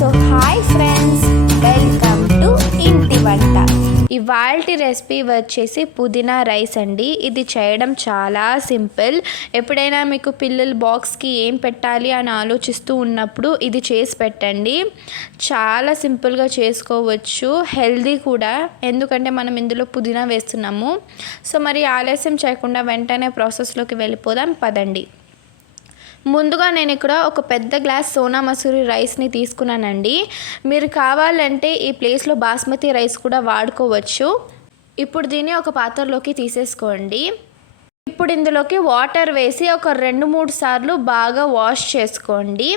So hi friends, welcome to ఇంటి వంట. ఇవాల్టి రెసిపీ వచ్చేసి పుదీనా రైస్ అండి. ఇది చేయడం చాలా సింపుల్. ఎప్పుడైనా మీకు పిల్లల బాక్స్కి ఏం పెట్టాలి అని ఆలోచిస్తూ ఉన్నప్పుడు ఇది చేసి పెట్టండి. చాలా సింపుల్గా చేసుకోవచ్చు, హెల్దీ కూడా, ఎందుకంటే మనం ఇందులో పుదీనా వేస్తున్నాము. సో మరి ఆలస్యం చేయకుండా వెంటనే ప్రాసెస్లోకి వెళ్ళిపోదాం పదండి. ముందుగా నేను ఇక్కడ ఒక పెద్ద గ్లాస్ సోనా మసూరి రైస్ని తీసుకున్నానండి. మీరు కావాలంటే ఈ ప్లేస్లో బాస్మతి రైస్ కూడా వాడుకోవచ్చు. ఇప్పుడు దీన్ని ఒక పాత్రలోకి తీసేసుకోండి. ఇప్పుడు ఇందులోకి వాటర్ వేసి ఒక 2-3 సార్లు బాగా వాష్ చేసుకోండి.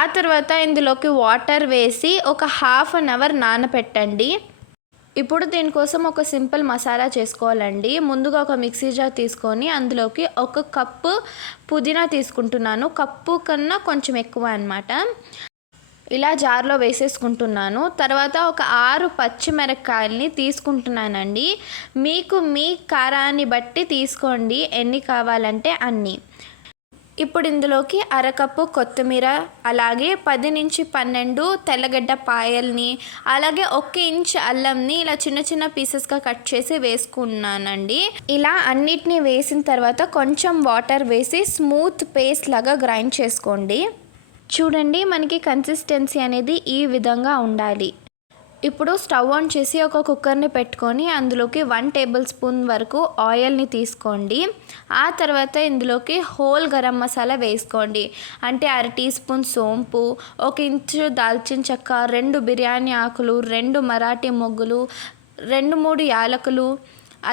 ఆ తర్వాత ఇందులోకి వాటర్ వేసి ఒక హాఫ్ అన్ అవర్ నానబెట్టండి. ఇప్పుడు దీనికోసం ఒక సింపుల్ మసాలా చేసుకోవాలండి. ముందుగా ఒక మిక్సీ జార్ తీసుకొని అందులోకి 1 కప్పు పుదీనా తీసుకుంటున్నాను. కప్పు కన్నా కొంచెం ఎక్కువ అన్నమాట. ఇలా జార్లో వేసేసుకుంటున్నాను. తర్వాత ఒక 6 పచ్చిమిరపకాయలని తీసుకుంటున్నానండి. మీకు మీ కారాన్ని బట్టి తీసుకోండి, ఎన్ని కావాలంటే అన్ని. ఇప్పుడు ఇందులోకి 1/2 కప్పు కొత్తిమీర, అలాగే 10-12 తెల్లగడ్డ పాయల్ని, అలాగే 1 ఇంచ్ అల్లంని ఇలా చిన్న చిన్న పీసెస్గా కట్ చేసి వేసుకున్నానండి. ఇలా అన్నిటినీ వేసిన తర్వాత కొంచెం వాటర్ వేసి స్మూత్ పేస్ట్ లాగా గ్రైండ్ చేసుకోండి. చూడండి, మనకి కన్సిస్టెన్సీ అనేది ఈ విధంగా ఉండాలి. ఇప్పుడు స్టవ్ ఆన్ చేసి ఒక కుక్కర్ని పెట్టుకొని అందులోకి 1 టేబుల్ స్పూన్ వరకు ఆయిల్ని తీసుకోండి. ఆ తర్వాత ఇందులోకి హోల్ గరం మసాలా వేసుకోండి. అంటే 1/2 టీ స్పూన్ సోంపు, 1 ఇంచు దాల్చిన చెక్క, 2 బిర్యానీ ఆకులు, 2 మరాఠీ మొగ్గులు, 2-3 యాలకులు,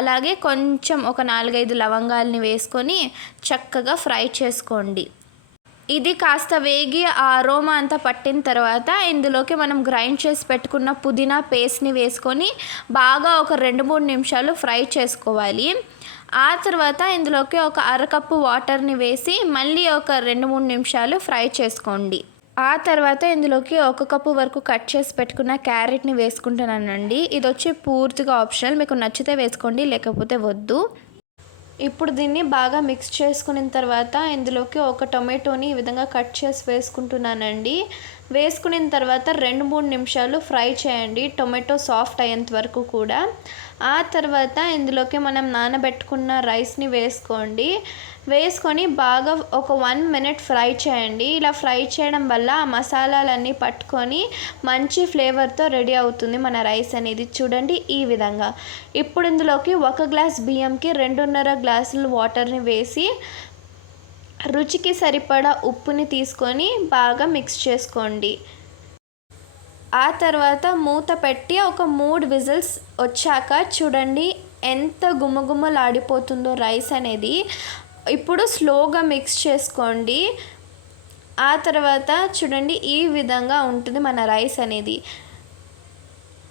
అలాగే కొంచెం ఒక 4-5 లవంగాల్ని వేసుకొని చక్కగా ఫ్రై చేసుకోండి. ఇది కాస్త వేగి ఆ అరోమా అంతా పట్టిన తర్వాత ఇందులోకి మనం గ్రైండ్ చేసి పెట్టుకున్న పుదీనా పేస్ట్ని వేసుకొని బాగా ఒక 2-3 నిమిషాలు ఫ్రై చేసుకోవాలి. ఆ తర్వాత ఇందులోకి ఒక 1/2 కప్పు వాటర్ని వేసి మళ్ళీ ఒక 2-3 నిమిషాలు ఫ్రై చేసుకోండి. ఆ తర్వాత ఇందులోకి 1 కప్పు వరకు కట్ చేసి పెట్టుకున్న క్యారెట్ని వేసుకుంటున్నానండి. ఇది వచ్చి పూర్తిగా ఆప్షనల్, మీకు నచ్చితే వేసుకోండి, లేకపోతే వద్దు. ఇప్పుడు దీన్ని బాగా మిక్స్ చేసుకున్న తర్వాత ఇందులోకి 1 టొమాటోని ఈ విధంగా కట్ చేసి వేసుకుంటున్నానండి. వేసుకున్న తర్వాత 2-3 నిమిషాలు ఫ్రై చేయండి, టొమాటో సాఫ్ట్ అయ్యేంత వరకు కూడా. ఆ తర్వాత ఇందులోకి మనం నానబెట్టుకున్న రైస్ని వేసుకొని బాగా ఒక 1 మినిట్ ఫ్రై చేయండి. ఇలా ఫ్రై చేయడం వల్ల ఆ మసాలాలన్నీ పట్టుకొని మంచి ఫ్లేవర్తో రెడీ అవుతుంది మన రైస్ అనేది. చూడండి ఈ విధంగా. ఇప్పుడు ఇందులోకి 1 గ్లాస్ బియ్యంకి 2.5 గ్లాసులు వాటర్ని వేసి రుచికి సరిపడా ఉప్పుని తీసుకొని బాగా మిక్స్ చేసుకోండి. ఆ తర్వాత మూత పెట్టి ఒక 3 విజిల్స్ వచ్చాక చూడండి ఎంత గుమగుమలాడిపోతుందో రైస్ అనేది. ఇప్పుడు స్లోగా మిక్స్ చేసుకోండి. ఆ తర్వాత చూడండి ఈ విధంగా ఉంటుంది మన రైస్ అనేది.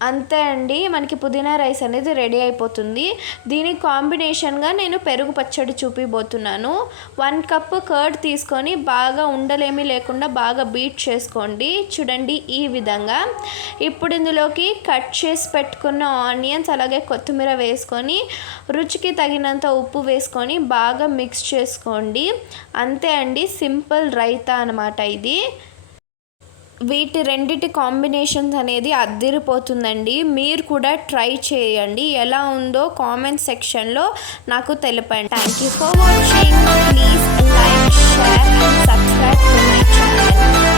అంతే అండి, మనకి పుదీనా రైస్ అనేది రెడీ అయిపోతుంది. దీనికి కాంబినేషన్గా నేను పెరుగు పచ్చడి చూపిపోతున్నాను. 1 కప్పు కర్డ్ తీసుకొని బాగా ఉండలేమీ లేకుండా బాగా బీట్ చేసుకోండి. చూడండి ఈ విధంగా. ఇప్పుడు ఇందులోకి కట్ చేసి పెట్టుకున్న ఆనియన్స్ అలాగే కొత్తిమీర వేసుకొని రుచికి తగినంత ఉప్పు వేసుకొని బాగా మిక్స్ చేసుకోండి. అంతే అండి, సింపుల్ రైతా అన్నమాట ఇది. వీటి రెండిటి కాంబినేషన్స్ అనేది అద్దిరిపోతుందండి. మీరు కూడా ట్రై చేయండి. ఎలా ఉందో కామెంట్ సెక్షన్లో నాకు తెలపండి. Thank you for watching. Please like, share and subscribe to my channel.